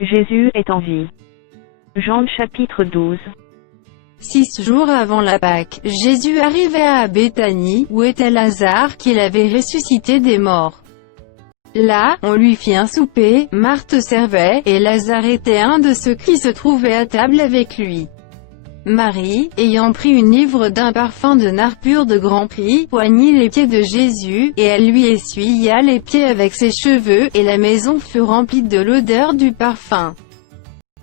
Jésus est en vie. Jean chapitre 12. 6 jours avant la Pâque, Jésus arrivait à Béthanie, où était Lazare qu'il avait ressuscité des morts. Là, on lui fit un souper, Marthe servait, et Lazare était un de ceux qui se trouvaient à table avec lui. Marie, ayant pris une livre d'un parfum de nard pur de grand prix, poignit les pieds de Jésus, et elle lui essuya les pieds avec ses cheveux, et la maison fut remplie de l'odeur du parfum.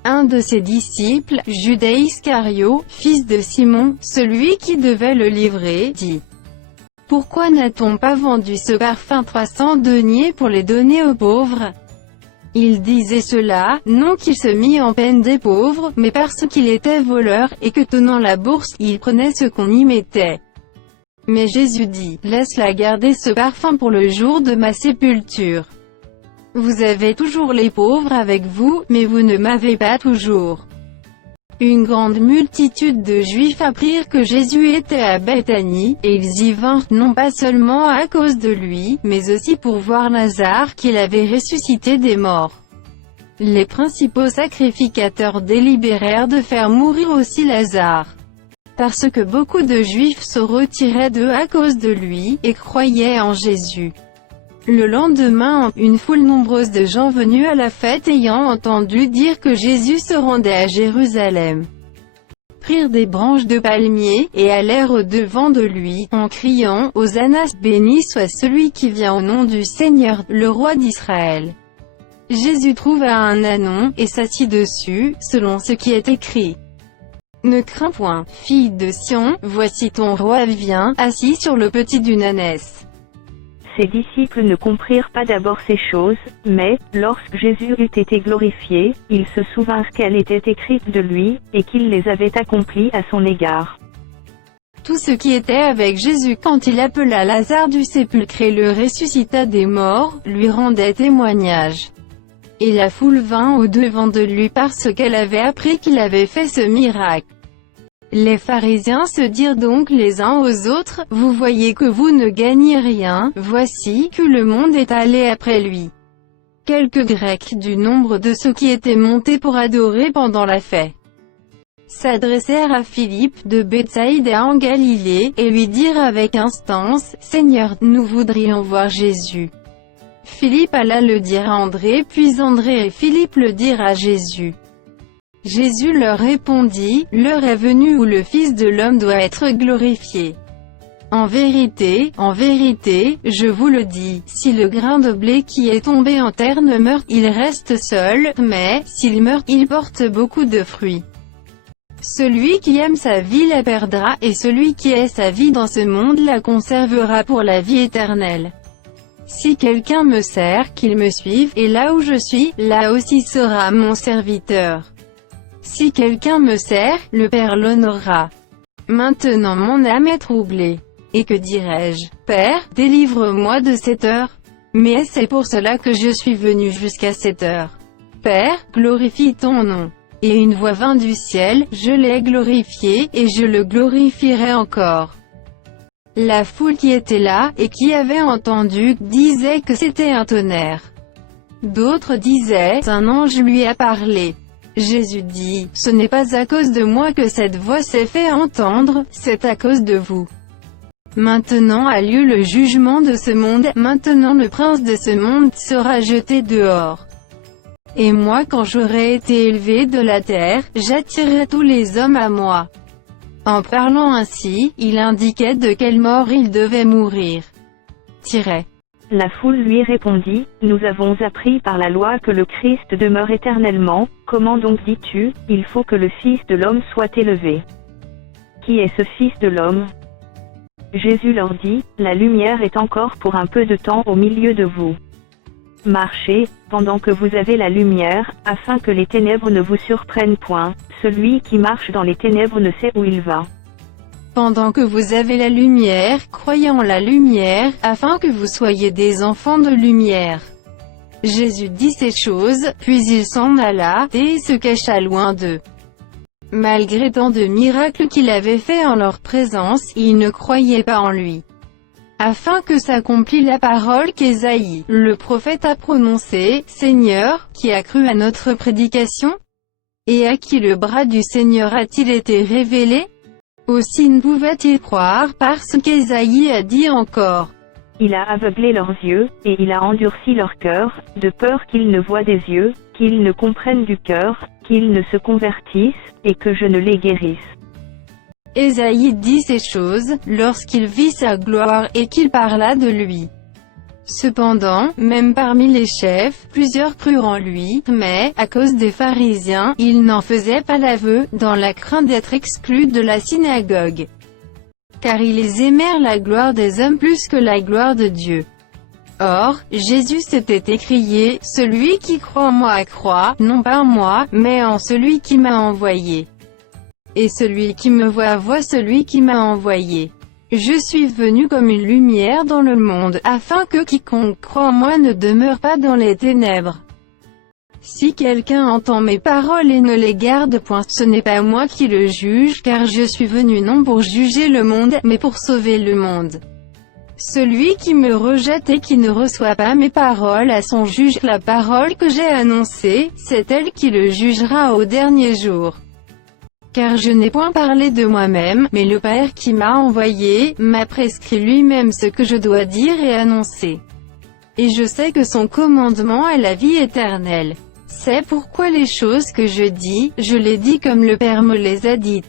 Un de ses disciples, Judas Iscario, fils de Simon, celui qui devait le livrer, dit: « Pourquoi n'a-t-on pas vendu ce parfum 300 deniers pour les donner aux pauvres ?» Il disait cela, non qu'il se mit en peine des pauvres, mais parce qu'il était voleur, et que tenant la bourse, il prenait ce qu'on y mettait. Mais Jésus dit: « Laisse-la garder ce parfum pour le jour de ma sépulture. Vous avez toujours les pauvres avec vous, mais vous ne m'avez pas toujours. » Une grande multitude de Juifs apprirent que Jésus était à Béthanie, et ils y vinrent, non pas seulement à cause de lui, mais aussi pour voir Lazare qu'il avait ressuscité des morts. Les principaux sacrificateurs délibérèrent de faire mourir aussi Lazare, parce que beaucoup de Juifs se retiraient d'eux à cause de lui, et croyaient en Jésus. Le lendemain, une foule nombreuse de gens venus à la fête ayant entendu dire que Jésus se rendait à Jérusalem, prirent des branches de palmier, et allèrent au-devant de lui, en criant: « Hosanna, béni soit celui qui vient au nom du Seigneur, le roi d'Israël. » Jésus trouva un ânon, et s'assit dessus, selon ce qui est écrit: « Ne crains point, fille de Sion, voici ton roi vient, assis sur le petit d'une ânesse. » Ses disciples ne comprirent pas d'abord ces choses, mais, lorsque Jésus eut été glorifié, ils se souvinrent qu'elles étaient écrites de lui, et qu'il les avait accomplies à son égard. Tous ceux qui étaient avec Jésus quand il appela Lazare du sépulcre et le ressuscita des morts, lui rendaient témoignage. Et la foule vint au-devant de lui parce qu'elle avait appris qu'il avait fait ce miracle. Les pharisiens se dirent donc les uns aux autres: « Vous voyez que vous ne gagnez rien, voici que le monde est allé après lui. » Quelques Grecs du nombre de ceux qui étaient montés pour adorer pendant la fête s'adressèrent à Philippe de Bethsaïda en Galilée, et lui dirent avec instance: « Seigneur, nous voudrions voir Jésus. » Philippe alla le dire à André, puis André et Philippe le dirent à Jésus. Jésus leur répondit: « L'heure est venue où le Fils de l'homme doit être glorifié. En vérité, je vous le dis, si le grain de blé qui est tombé en terre ne meurt, il reste seul, mais, s'il meurt, il porte beaucoup de fruits. Celui qui aime sa vie la perdra, et celui qui ait sa vie dans ce monde la conservera pour la vie éternelle. Si quelqu'un me sert, qu'il me suive, et là où je suis, là aussi sera mon serviteur. Si quelqu'un me sert, le Père l'honorera. Maintenant mon âme est troublée. Et que dirai-je? Père, délivre-moi de cette heure. Mais c'est pour cela que je suis venu jusqu'à cette heure. Père, glorifie ton nom. » Et une voix vint du ciel: « Je l'ai glorifié, et je le glorifierai encore. » La foule qui était là, et qui avait entendu, disait que c'était un tonnerre. D'autres disaient: « Un ange lui a parlé. » Jésus dit: « Ce n'est pas à cause de moi que cette voix s'est fait entendre, c'est à cause de vous. Maintenant a lieu le jugement de ce monde, maintenant le prince de ce monde sera jeté dehors. Et moi, quand j'aurai été élevé de la terre, j'attirerai tous les hommes à moi. » En parlant ainsi, il indiquait de quelle mort il devait mourir. La foule lui répondit: « Nous avons appris par la loi que le Christ demeure éternellement, comment donc dis-tu, il faut que le Fils de l'homme soit élevé? Qui est ce Fils de l'homme ?» Jésus leur dit: « La lumière est encore pour un peu de temps au milieu de vous. Marchez, pendant que vous avez la lumière, afin que les ténèbres ne vous surprennent point, celui qui marche dans les ténèbres ne sait où il va. Pendant que vous avez la lumière, croyez en la lumière, afin que vous soyez des enfants de lumière. » Jésus dit ces choses, puis il s'en alla, et se cacha loin d'eux. Malgré tant de miracles qu'il avait faits en leur présence, ils ne croyaient pas en lui. afin que s'accomplisse la parole qu'Ésaïe, le prophète a prononcée, Seigneur, qui a cru à notre prédication? Et à qui le bras du Seigneur a-t-il été révélé? Aussi ne pouvait-il croire parce qu'Ésaïe a dit encore. Il a aveuglé leurs yeux, et il a endurci leur cœur, de peur qu'ils ne voient des yeux, qu'ils ne comprennent du cœur, qu'ils ne se convertissent, et que je ne les guérisse. Ésaïe dit ces choses, lorsqu'il vit sa gloire et qu'il parla de lui. Cependant, même parmi les chefs, plusieurs crurent en lui, mais, à cause des pharisiens, ils n'en faisaient pas l'aveu, dans la crainte d'être exclus de la synagogue. Car ils aimèrent la gloire des hommes plus que la gloire de Dieu. Or, Jésus s'était écrié, « Celui qui croit en moi croit, non pas en moi, mais en celui qui m'a envoyé. Et celui qui me voit celui qui m'a envoyé. Je suis venu comme une lumière dans le monde, afin que quiconque croit en moi ne demeure pas dans les ténèbres. Si quelqu'un entend mes paroles et ne les garde point, ce n'est pas moi qui le juge, car je suis venu non pour juger le monde, mais pour sauver le monde. Celui qui me rejette et qui ne reçoit pas mes paroles à son juge, la parole que j'ai annoncée, c'est elle qui le jugera au dernier jour. Car je n'ai point parlé de moi-même, mais le Père qui m'a envoyé, m'a prescrit lui-même ce que je dois dire et annoncer. Et je sais que son commandement est la vie éternelle. C'est pourquoi les choses que je dis, je les dis comme le Père me les a dites.